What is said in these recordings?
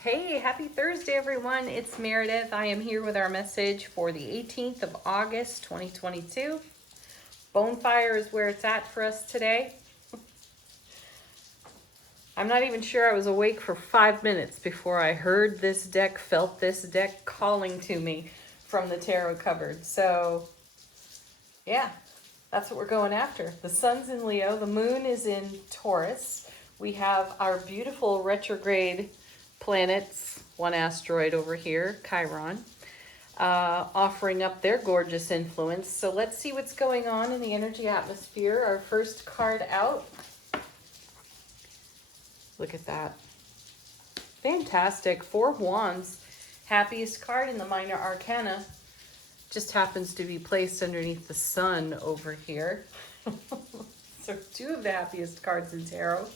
Hey, happy Thursday, everyone. It's Meredith. I am here with our message for the 18th of August, 2022. Bonefire is where it's at for us today. I'm not even sure I was awake for 5 minutes before I heard this deck, felt this deck calling to me from the tarot cupboard. So, yeah, that's what we're going after. The sun's in Leo, the moon is in Taurus. We have our beautiful retrograde planets, one asteroid over here, Chiron, offering up their gorgeous influence. So let's see what's going on in the energy atmosphere. Our first card out. Look at that. Fantastic. Four of Wands. Happiest card in the Minor Arcana. Just happens to be placed underneath the sun over here. So two of the happiest cards in tarot.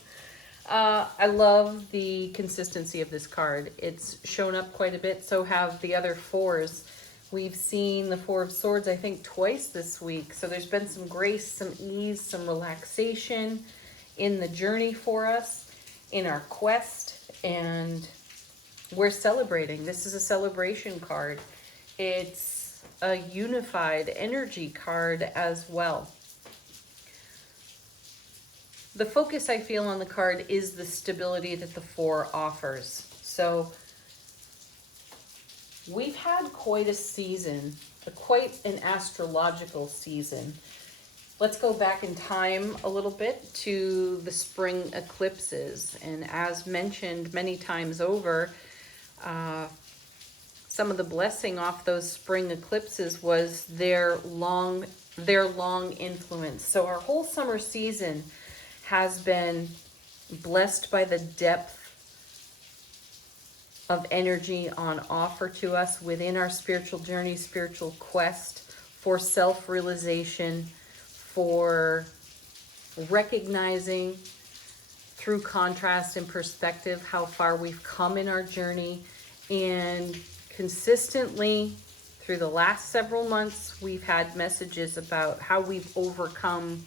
I love the consistency of this card. It's shown up quite a bit, so have the other fours. We've seen the Four of Swords, I think, twice this week. So there's been some grace, some ease, some relaxation in the journey for us, in our quest, and we're celebrating. This is a celebration card. It's a unified energy card as well. The focus I feel on the card is the stability that the four offers. So we've had quite a season, quite an astrological season. Let's go back in time a little bit to the spring eclipses. And as mentioned many times over, some of the blessing off those spring eclipses was their long influence. So our whole summer season has been blessed by the depth of energy on offer to us within our spiritual journey, spiritual quest, for self-realization, for recognizing through contrast and perspective how far we've come in our journey. And consistently through the last several months, we've had messages about how we've overcome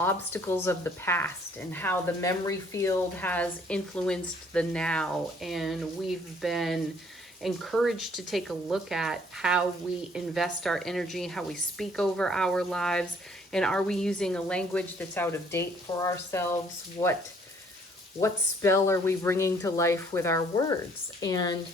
obstacles of the past and how the memory field has influenced the now. And we've been encouraged to take a look at how we invest our energy, how we speak over our lives, and are we using a language that's out of date for ourselves? What spell are we bringing to life with our words? And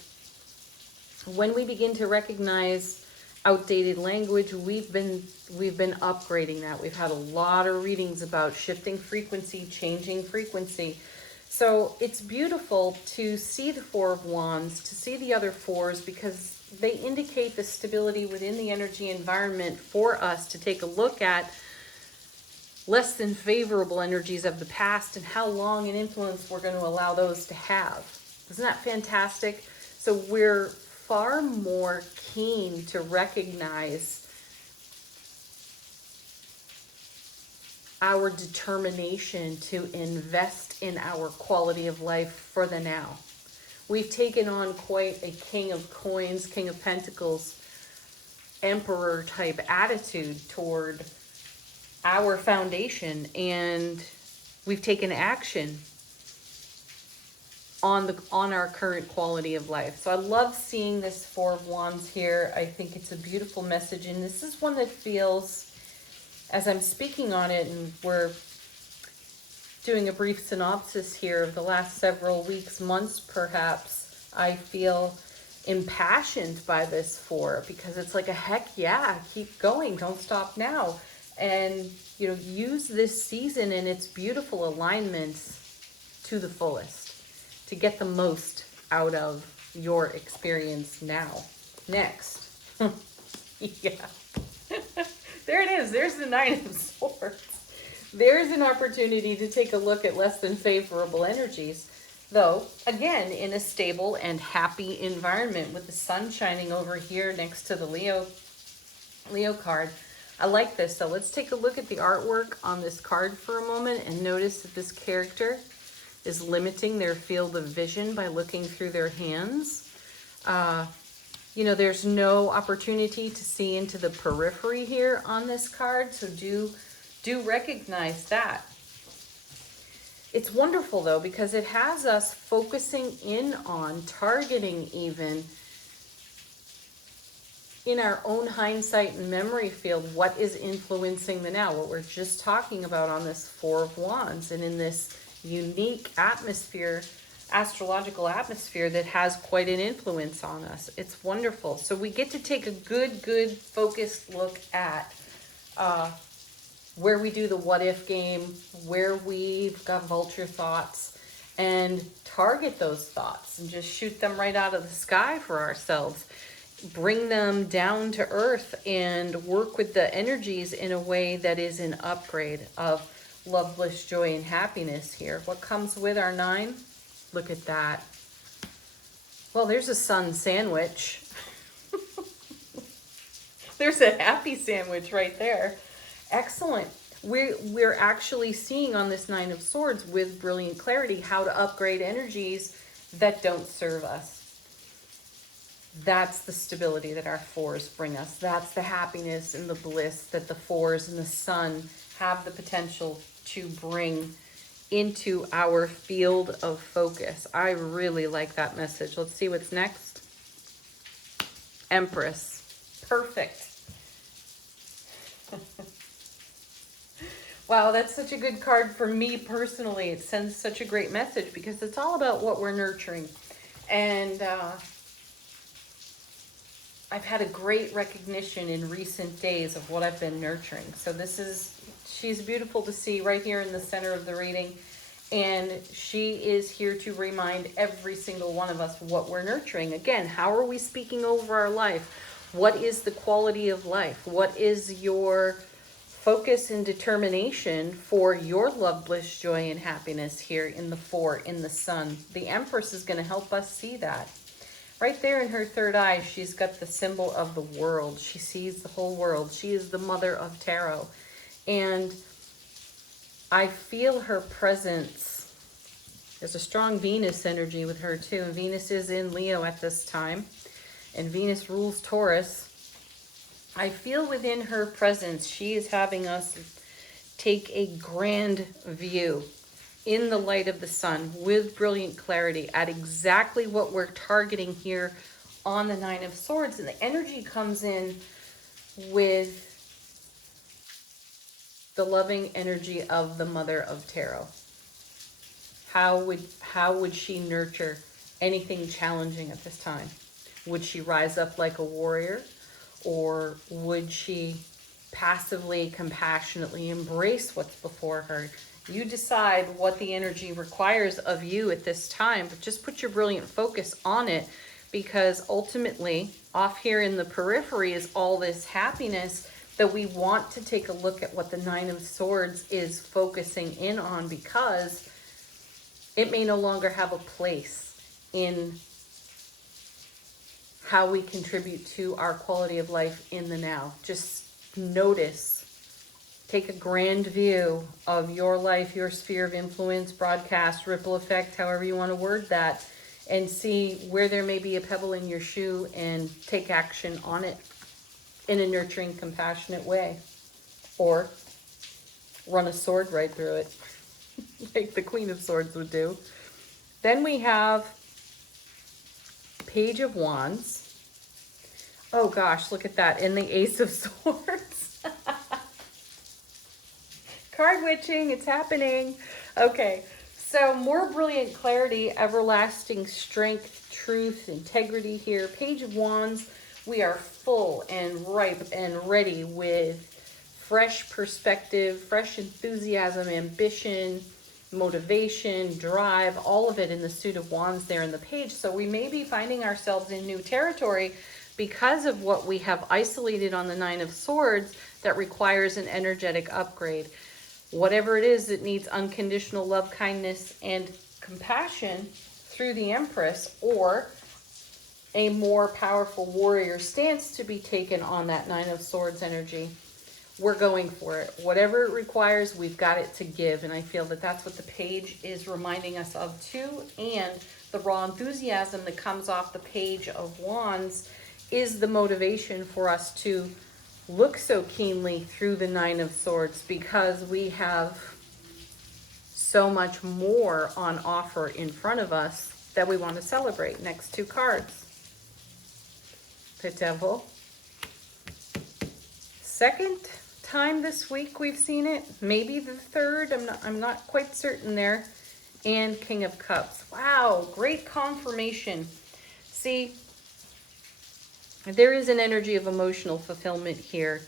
when we begin to recognize outdated language, we've been upgrading that. We've had a lot of readings about shifting frequency, changing frequency. So it's beautiful to see the Four of Wands, to see the other fours, because they indicate the stability within the energy environment for us to take a look at less than favorable energies of the past and how long an influence we're going to allow those to have. Isn't that fantastic? So we're far more keen to recognize our determination to invest in our quality of life for the now. We've taken on quite a King of Coins, King of Pentacles, Emperor type attitude toward our foundation, and we've taken action on our current quality of life. So I love seeing this Four of Wands here. I think it's a beautiful message, and this is one that feels, as I'm speaking on it, and we're doing a brief synopsis here of the last several weeks, months perhaps, I feel impassioned by this four, because it's like a heck yeah, keep going, don't stop now. And, you know, use this season and its beautiful alignments to the fullest, to get the most out of your experience now. Next. Yeah. There it is. There's the Nine of Swords. There's an opportunity to take a look at less than favorable energies, though, again, in a stable and happy environment with the sun shining over here next to the Leo card. I like this. So let's take a look at the artwork on this card for a moment and notice that this character is limiting their field of vision by looking through their hands. You know, there's no opportunity to see into the periphery here on this card, so do recognize that. It's wonderful though, because it has us focusing in on, targeting even, in our own hindsight and memory field, what is influencing the now, what we're just talking about on this Four of Wands, and in this unique atmosphere, astrological atmosphere that has quite an influence on us. It's wonderful. So we get to take a good focused look at where we do the what if game, where we've got vulture thoughts, and target those thoughts and just shoot them right out of the sky for ourselves. Bring them down to earth and work with the energies in a way that is an upgrade of love, bliss, joy, and happiness here. What comes with our 9? Look at that. Well, there's a sun sandwich. There's a happy sandwich right there. Excellent. We're actually seeing on this 9 of Swords with brilliant clarity how to upgrade energies that don't serve us. That's the stability that our 4s bring us. That's the happiness and the bliss that the 4s and the sun have the potential to bring into our field of focus. I really like that message. Let's see what's next. Empress. Perfect. Wow, that's such a good card for me personally. It sends such a great message because it's all about what we're nurturing. And I've had a great recognition in recent days of what I've been nurturing. So she's beautiful to see right here in the center of the reading. And she is here to remind every single one of us what we're nurturing. Again, how are we speaking over our life? What is the quality of life? What is your focus and determination for your love, bliss, joy, and happiness here in the 4, in the sun? The Empress is going to help us see that. Right there in her third eye, she's got the symbol of the world. She sees the whole world. She is the mother of tarot. And I feel her presence. There's a strong Venus energy with her too. And Venus is in Leo at this time. And Venus rules Taurus. I feel within her presence, she is having us take a grand view in the light of the sun with brilliant clarity at exactly what we're targeting here on the 9 of Swords. And the energy comes in with the loving energy of the Mother of Tarot. How would she nurture anything challenging at this time? Would she rise up like a warrior? Or would she passively, compassionately embrace what's before her? You decide what the energy requires of you at this time, but just put your brilliant focus on it, because ultimately, off here in the periphery is all this happiness that we want to take a look at what the 9 of Swords is focusing in on, because it may no longer have a place in how we contribute to our quality of life in the now. Just notice, take a grand view of your life, your sphere of influence, broadcast, ripple effect, however you want to word that, and see where there may be a pebble in your shoe and take action on it in a nurturing, compassionate way. Or run a sword right through it, like the Queen of Swords would do. Then we have Page of Wands. Oh gosh, look at that. And the Ace of Swords. Card witching, it's happening. Okay, so more brilliant clarity, everlasting strength, truth, integrity here. Page of Wands, we are full and ripe and ready with fresh perspective, fresh enthusiasm, ambition, motivation, drive, all of it in the suit of wands there in the page. So we may be finding ourselves in new territory because of what we have isolated on the 9 of Swords that requires an energetic upgrade. Whatever it is that needs unconditional love, kindness, and compassion through the Empress, or a more powerful warrior stance to be taken on that 9 of Swords energy, we're going for it. Whatever it requires, we've got it to give. And I feel that that's what the page is reminding us of too. And the raw enthusiasm that comes off the Page of Wands is the motivation for us to look so keenly through the 9 of Swords, because we have so much more on offer in front of us that we want to celebrate. Next two cards. The Devil. Second time this week we've seen it. Maybe the third. I'm not quite certain there. And King of Cups. Wow, great confirmation. See, there is an energy of emotional fulfillment here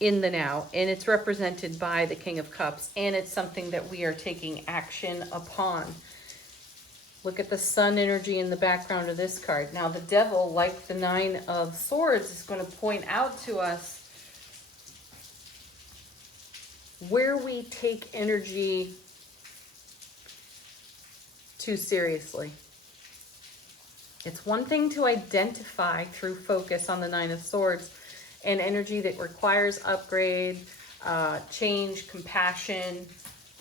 in the now, and it's represented by the King of Cups, and it's something that we are taking action upon. Look at the sun energy in the background of this card. Now, the Devil, like the Nine of Swords, is going to point out to us where we take energy too seriously. It's one thing to identify through focus on the Nine of Swords an energy that requires upgrade, change, compassion,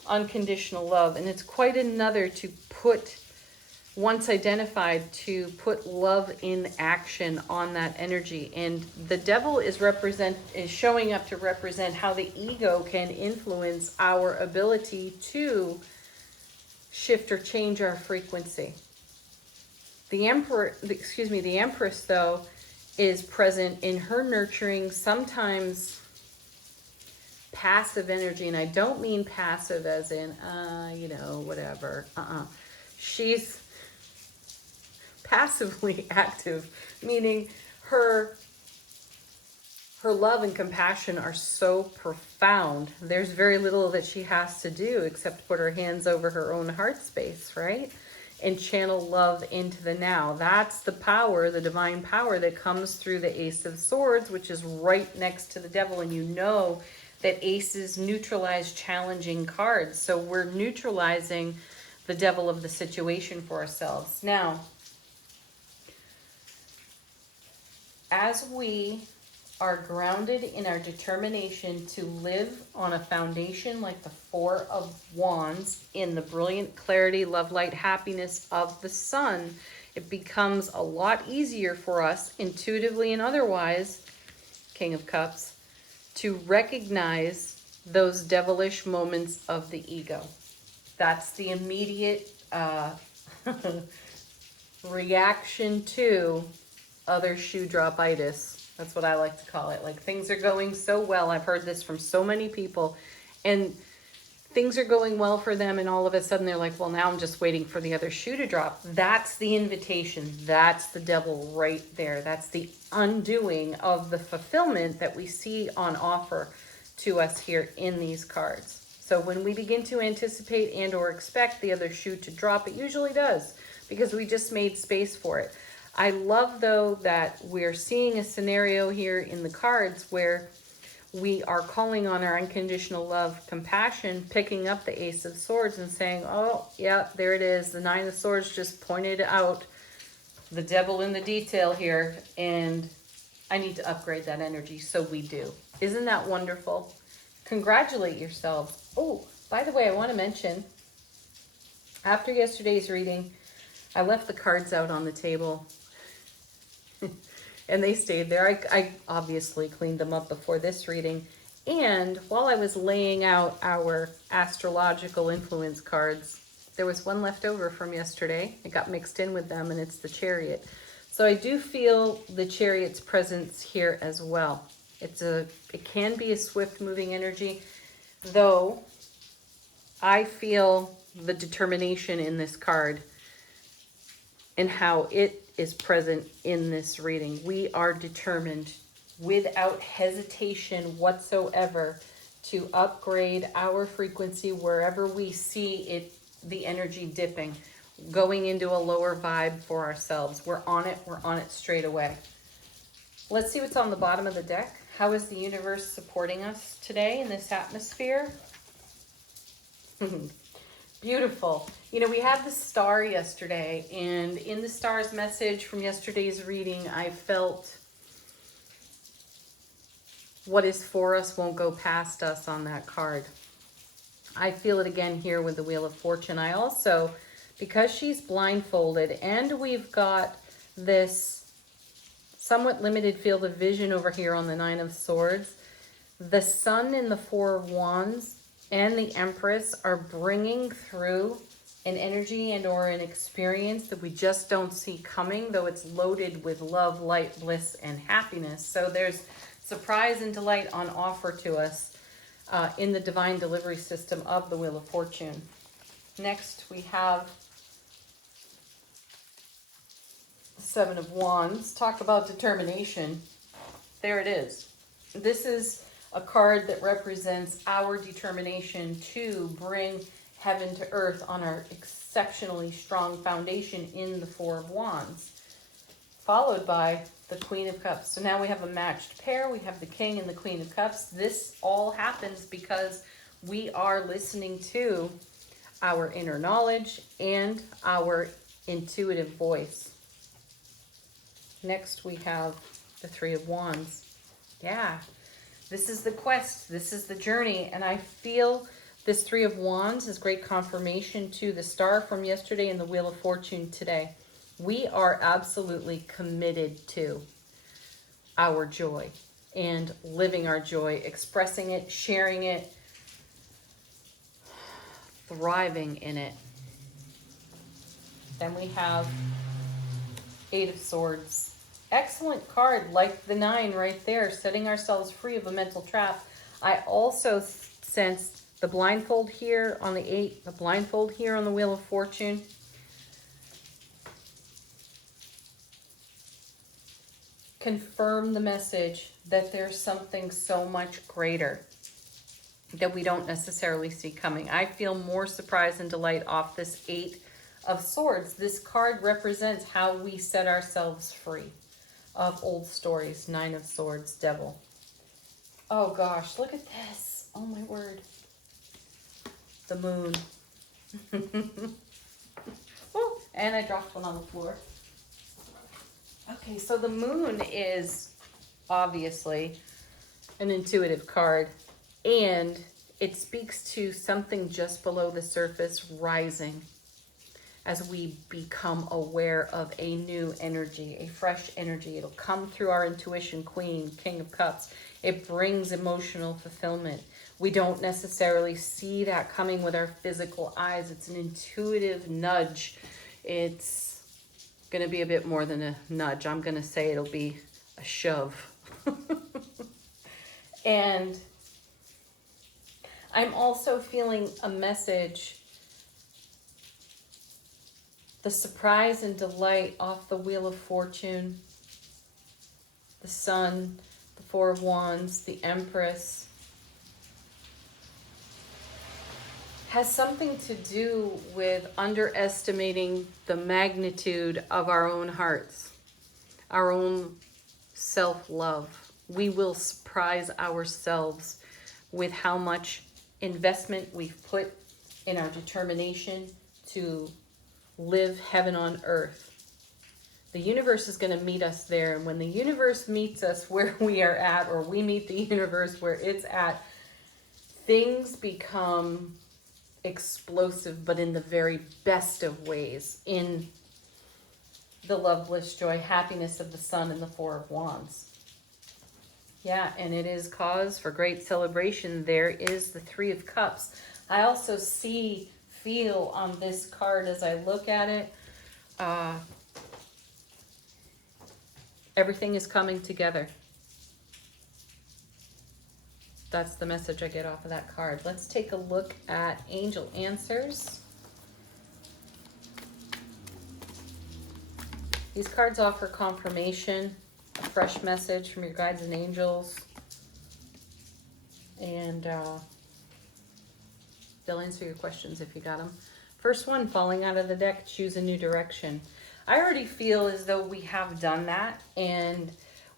unconditional love. And it's quite another to put, once identified, to put love in action on that energy. And the Devil is showing up to represent how the ego can influence our ability to shift or change our frequency. The Empress, though, is present in her nurturing, sometimes passive energy. And I don't mean passive as in, whatever. She's passively active, meaning her love and compassion are so profound. There's very little that she has to do except put her hands over her own heart space, right? And channel love into the now. That's the power, the divine power that comes through the Ace of Swords, which is right next to the Devil. And you know that aces neutralize challenging cards. So we're neutralizing the Devil of the situation for ourselves. Now, as we are grounded in our determination to live on a foundation like the Four of Wands in the brilliant clarity, love, light, happiness of the sun, it becomes a lot easier for us, intuitively and otherwise, King of Cups, to recognize those devilish moments of the ego. That's the immediate reaction to other shoe drop-itis. That's what I like to call it. Like, things are going so well. I've heard this from so many people, and things are going well for them, and all of a sudden they're like, well, now I'm just waiting for the other shoe to drop. That's the invitation. That's the Devil right there. That's the undoing of the fulfillment that we see on offer to us here in these cards. So when we begin to anticipate and or expect the other shoe to drop, it usually does, because we just made space for it. I love, though, that we're seeing a scenario here in the cards where we are calling on our unconditional love, compassion, picking up the Ace of Swords and saying, oh, yeah, there it is. The Nine of Swords just pointed out the Devil in the detail here, and I need to upgrade that energy. So we do. Isn't that wonderful? Congratulate yourselves. Oh, by the way, I want to mention, after yesterday's reading, I left the cards out on the table. And they stayed there. I obviously cleaned them up before this reading. And while I was laying out our astrological influence cards, there was one left over from yesterday. It got mixed in with them, and it's the Chariot. So I do feel the Chariot's presence here as well. It can be a swift moving energy, though I feel the determination in this card and how it is present in this reading. We are determined without hesitation whatsoever to upgrade our frequency wherever we see it, the energy dipping, going into a lower vibe for ourselves. We're on it straight away. Let's see what's on the bottom of the deck. How is the universe supporting us today in this atmosphere? Beautiful. You know, we had the star yesterday, and in the star's message from yesterday's reading, I felt what is for us won't go past us on that card. I feel it again here with the Wheel of Fortune. I also, because she's blindfolded and we've got this somewhat limited field of vision over here on the Nine of Swords, the sun in the Four of Wands and the Empress are bringing through an energy and or an experience that we just don't see coming, though it's loaded with love, light, bliss, and happiness. So there's surprise and delight on offer to us in the divine delivery system of the Wheel of Fortune. Next, we have the Seven of Wands. Talk about determination. There it is. This is a card that represents our determination to bring heaven to earth on our exceptionally strong foundation in the Four of Wands, followed by the Queen of Cups. So now we have a matched pair. We have the King and the Queen of Cups. This all happens because we are listening to our inner knowledge and our intuitive voice. Next, we have the Three of Wands. Yeah, this is the quest. This is the journey. And I feel this Three of Wands is great confirmation to the Star from yesterday and the Wheel of Fortune today. We are absolutely committed to our joy and living our joy, expressing it, sharing it, thriving in it. Then we have Eight of Swords. Excellent card, like the 9 right there, setting ourselves free of a mental trap. I also sense the blindfold here on the 8, the blindfold here on the Wheel of Fortune. Confirm the message that there's something so much greater that we don't necessarily see coming. I feel more surprise and delight off this 8 of Swords. This card represents how we set ourselves free of old stories. 9 of Swords, Devil. Oh gosh, look at this. Oh my word. The Moon. Oh, and I dropped one on the floor. Okay, so the Moon is obviously an intuitive card, and it speaks to something just below the surface rising as we become aware of a new energy, a fresh energy. It'll come through our intuition, Queen, King of Cups. It brings emotional fulfillment. We don't necessarily see that coming with our physical eyes. It's an intuitive nudge. It's going to be a bit more than a nudge. I'm going to say it'll be a shove. And I'm also feeling a message, the surprise and delight off the Wheel of Fortune, the Sun, the Four of Wands, the Empress, has something to do with underestimating the magnitude of our own hearts, our own self-love. We will surprise ourselves with how much investment we've put in our determination to live heaven on earth. The universe is going to meet us there. And when the universe meets us where we are at, or we meet the universe where it's at, things become explosive, but in the very best of ways, in the love, bliss, joy, happiness of the Sun and the Four of Wands. Yeah, and it is cause for great celebration. There is the Three of Cups. I also feel on this card as I look at it, everything is coming together. That's the message I get off of that card. Let's take a look at angel answers. These cards offer confirmation, a fresh message from your guides and angels, and they'll answer your questions if you got them. First one, falling out of the deck, choose a new direction. I already feel as though we have done that, and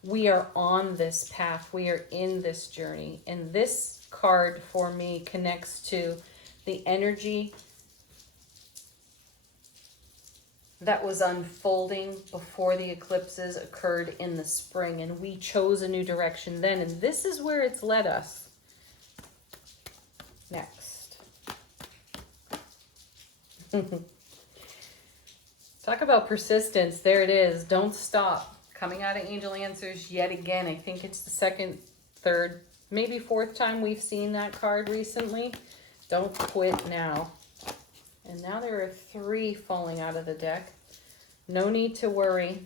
we are on this path. We are in this journey. And this card for me connects to the energy that was unfolding before the eclipses occurred in the spring. And we chose a new direction then. And this is where it's led us. Next. Talk about persistence. There it is. Don't stop. Coming out of angel answers yet again. I think it's the second, third, maybe fourth time we've seen that card recently. Don't quit now. And now there are 3 falling out of the deck. No need to worry.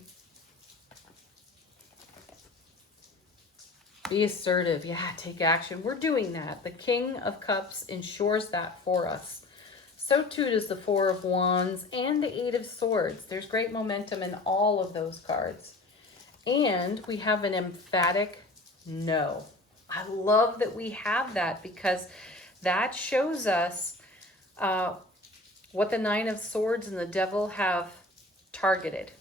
Be assertive. Yeah, take action. We're doing that. The King of Cups ensures that for us. So too does the 4 of Wands and the 8 of Swords. There's great momentum in all of those cards. And we have an emphatic no. I love that we have that because that shows us what the 9 of Swords and the Devil have targeted.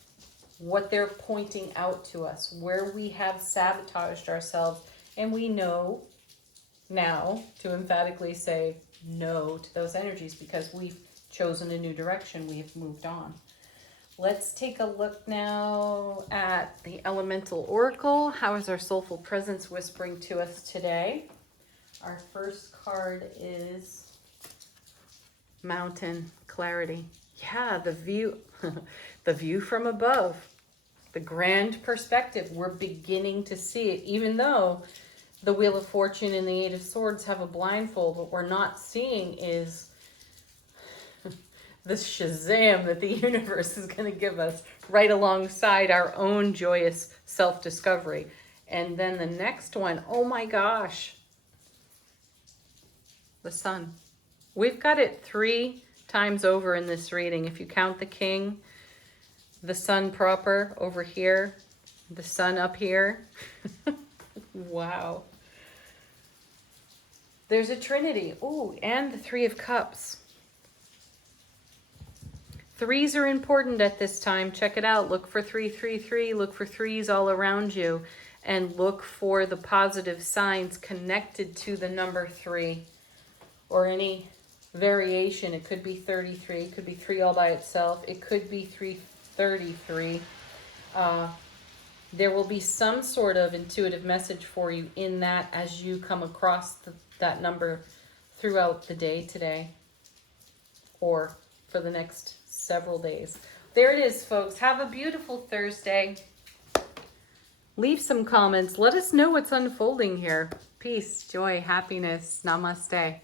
What they're pointing out to us, where we have sabotaged ourselves, and we know now to emphatically say no to those energies because we've chosen a new direction, we've moved on. Let's take a look now at the Elemental Oracle. How is our soulful presence whispering to us today? Our first card is Mountain Clarity. Yeah, the view, the view from above, the grand perspective. We're beginning to see it, even though the Wheel of Fortune and the 8 of Swords have a blindfold. What we're not seeing is the Shazam that the universe is going to give us right alongside our own joyous self-discovery. And then the next one, oh my gosh, the Sun. We've got it 3 times over in this reading. If you count the King, the Sun proper over here, the Sun up here. Wow. There's a Trinity. Oh, and the 3 of Cups. 3s are important at this time. Check it out. Look for 333. Look for 3s all around you. And look for the positive signs connected to the number 3. Or any variation. It could be 33. It could be 3 all by itself. It could be 333. There will be some sort of intuitive message for you in that as you come across that number throughout the day today. Or for the next several days. There it is, folks. Have a beautiful Thursday. Leave some comments. Let us know what's unfolding here. Peace, joy, happiness. Namaste.